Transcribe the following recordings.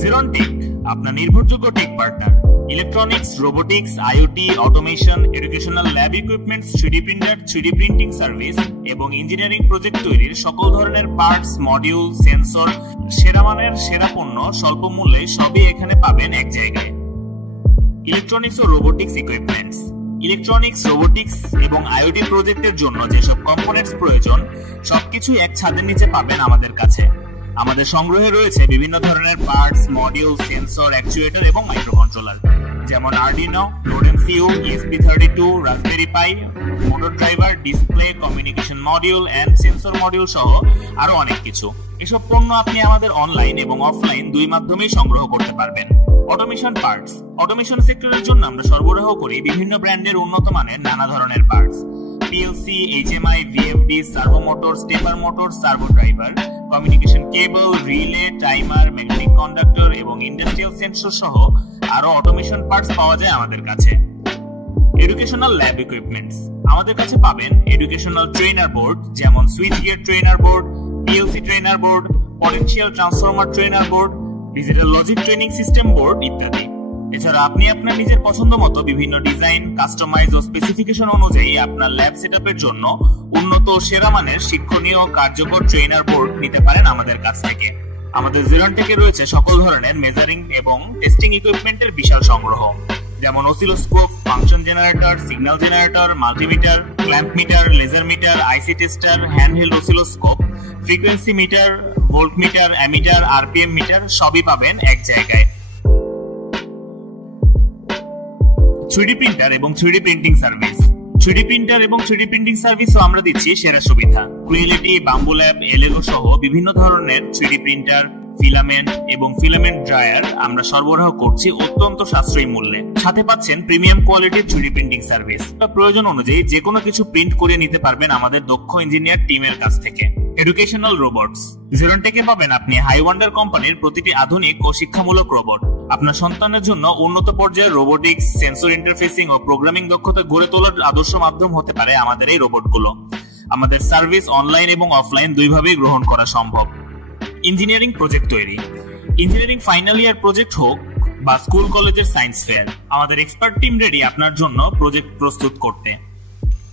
Xeron Tech, আপনার নির্ভরযোগ্য tech partner. Electronics, robotics, IoT, automation, educational lab equipments, 3D printer, 3D printing service এবং engineering project তৈরির সকল ধরনের পার্টস, মডিউল, সেন্সর, সেরা মানের সেরা পণ্য স্বল্প মূল্যে সবই এখানে পাবেন এক জায়গায়। ইলেকট্রনিক্স ও রোবোটিক্স ইকুইপমেন্টস, ইলেকট্রনিক্স, রোবোটিক্স এবং আইওটি প্রজেক্টের জন্য যেসব কম্পোনেন্টস প্রয়োজন সবকিছু এক ছাদের নিচে পাবেন আমাদের কাছে। আমাদের সংগ্রহে রয়েছে বিভিন্ন ধরনের পার্টস, মডিউল, সেন্সর, অ্যাকচুয়েটর এবং মাইক্রোকন্ট্রোলার, যেমন Arduino, NodeMCU, ESP32, Raspberry Pi, motor driver, display, communication module and sensor module সহ আরো অনেক কিছু। এসব পণ্য আপনি আমাদের অনলাইন এবং অফলাইন দুই মাধ্যমেই সংগ্রহ করতে পারবেন। অটোমেশন পার্টস, অটোমেশন সেক্টরের জন্য আমরা সরবরাহ করি বিভিন্ন ব্র্যান্ডের উন্নত মানের নানা ধরনের parts, PLC, HMI, VFD, servo motor, stepper motor, servo driver, communication cable, relay, timer, magnetic conductor এবং ইন্ডাস্ট্রিয়াল সেন্সর সহ আরো অটোমেশন পার্টস পাওয়া যায় আমাদের কাছে। এডুকেশনাল ল্যাব ইকুইপমেন্টস, আমাদের কাছে পাবেন এডুকেশনাল ট্রেনার বোর্ড, যেমন switch gear trainer board, PLC trainer board, potential transformer trainer board, digital logic training system board ইত্যাদি। এছাড়া আপনি আপনার নিজের পছন্দ মতো বিভিন্ন ডিজাইন, কাস্টমাইজ ও স্পেসিফিকেশন অনুযায়ী আপনার ল্যাব সেটআপের জন্য উন্নত ও সেরা মানের শিক্ষণীয় ও কার্যকর ট্রেনার বোর্ড নিতে পারেন আমাদের কাছ থেকে। আমাদের Xeron Tech-এ রয়েছে সকল ধরনের মেজারিং এবং টেস্টিং ইকুইপমেন্টের বিশাল সংগ্রহ, যেমন oscilloscope, function generator, signal generator, multimeter, clamp meter, laser meter, IC tester, handheld oscilloscope, frequency meter, volt meter, ammeter, RPM meter সবই পাবেন এক জায়গায়। 3D প্রিন্টার এবং 3D printing service, 3D printer এবং 3D প্রিন্টিং সার্ভিসও আমরা দিচ্ছি সেরা সুবিধা। ক্রিয়েলিটি, বাম্বু ল্যাব, এলেগো সহ বিভিন্ন ধরনের 3D প্রিন্টার, ফিলামেন্ট এবং ফিলামেন্ট ড্রায়ার আমরা সরবরাহ করছি অত্যন্ত সাশ্রয়ী মূল্যে। সাথে পাচ্ছেন প্রিমিয়াম কোয়ালিটির 3D প্রিন্টিং সার্ভিস। প্রয়োজন অনুযায়ী যে কোনো কিছু প্রিন্ট করে নিতে পারবেন আমাদের দক্ষ ইঞ্জিনিয়ার টিমের কাছ থেকে। এডুকেশনাল রোবটস, Xeron Tech-এ পাবেন আপনি হাইওয়ান্ডার কোম্পানির প্রতিটি আধুনিক ও শিক্ষামূলক রোবট। আপনার সন্তানের জন্য উন্নত পর্যায়ের রোবোটিক্স, সেন্সর ইন্টারফেসিং ও প্রোগ্রামিং দক্ষতা গড়ে তোলার আদর্শ মাধ্যম হতে পারে আমাদের এই রোবটগুলো। আমাদের সার্ভিস অনলাইন এবং অফলাইন দুইভাবেই গ্রহণ করা সম্ভব। ইঞ্জিনিয়ারিং প্রজেক্ট তৈরি, ইঞ্জিনিয়ারিং ফাইনাল ইয়ার প্রজেক্ট হোক বা স্কুল কলেজের সায়েন্স ফেয়ার, আমাদের এক্সপার্ট টিম রেডি আপনার জন্য প্রজেক্ট প্রস্তুত করতে।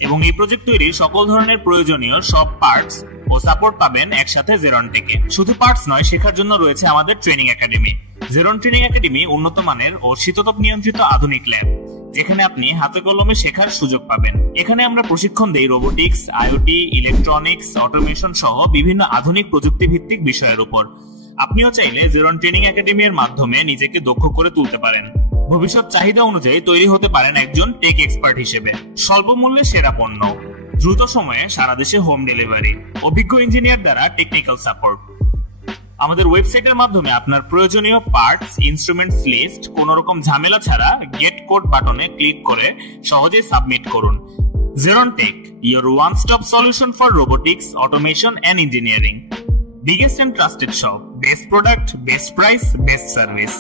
এবং এই প্রজেক্ট তৈরির সকল ধরনের প্রয়োজনীয় সব পার্টস ও সাপোর্ট পাবেন একসাথে Xeron Tech-এ। শুধু পার্টস নয়, শেখার জন্য রয়েছে আমাদের training academy. Xeron training academy উন্নত মানের ও শীততাপ নিয়ন্ত্রিত আধুনিক ল্যাব, যেখানে আপনি হাতে কলমে শেখার সুযোগ পাবেন। এখানে আমরা প্রশিক্ষণ দেই রোবোটিক্স, আইওটি, ইলেকট্রনিক্স, অটোমেশন সহ বিভিন্ন আধুনিক প্রযুক্তি ভিত্তিক বিষয়ের উপর। আপনিও চাইলে Xeron ট্রেনিং একাডেমির মাধ্যমে নিজেকে দক্ষ করে তুলতে পারেন। ভবিষ্যৎ চাহিদা অনুযায়ী তৈরি হতে পারেন একজন টেক এক্সপার্ট হিসেবে। স্বল্প মূল্যে সেরা পণ্য, দ্রুত সময়ে সারা দেশে হোম ডেলিভারি, অভিজ্ঞ ইঞ্জিনিয়ার দ্বারা টেকনিক্যাল সাপোর্ট। আমাদের ওয়েবসাইটের মাধ্যমে আপনার প্রয়োজনীয় পার্টস, ইনস্ট্রুমেন্টস লিস্ট কোনো রকম ঝামেলা ছাড়া গেট কোড বাটনে ক্লিক করে সহজেই সাবমিট করুন। Xeron Tech, your one-stop solution for robotics, automation and engineering. Biggest and trusted shop, best product, best price, best service.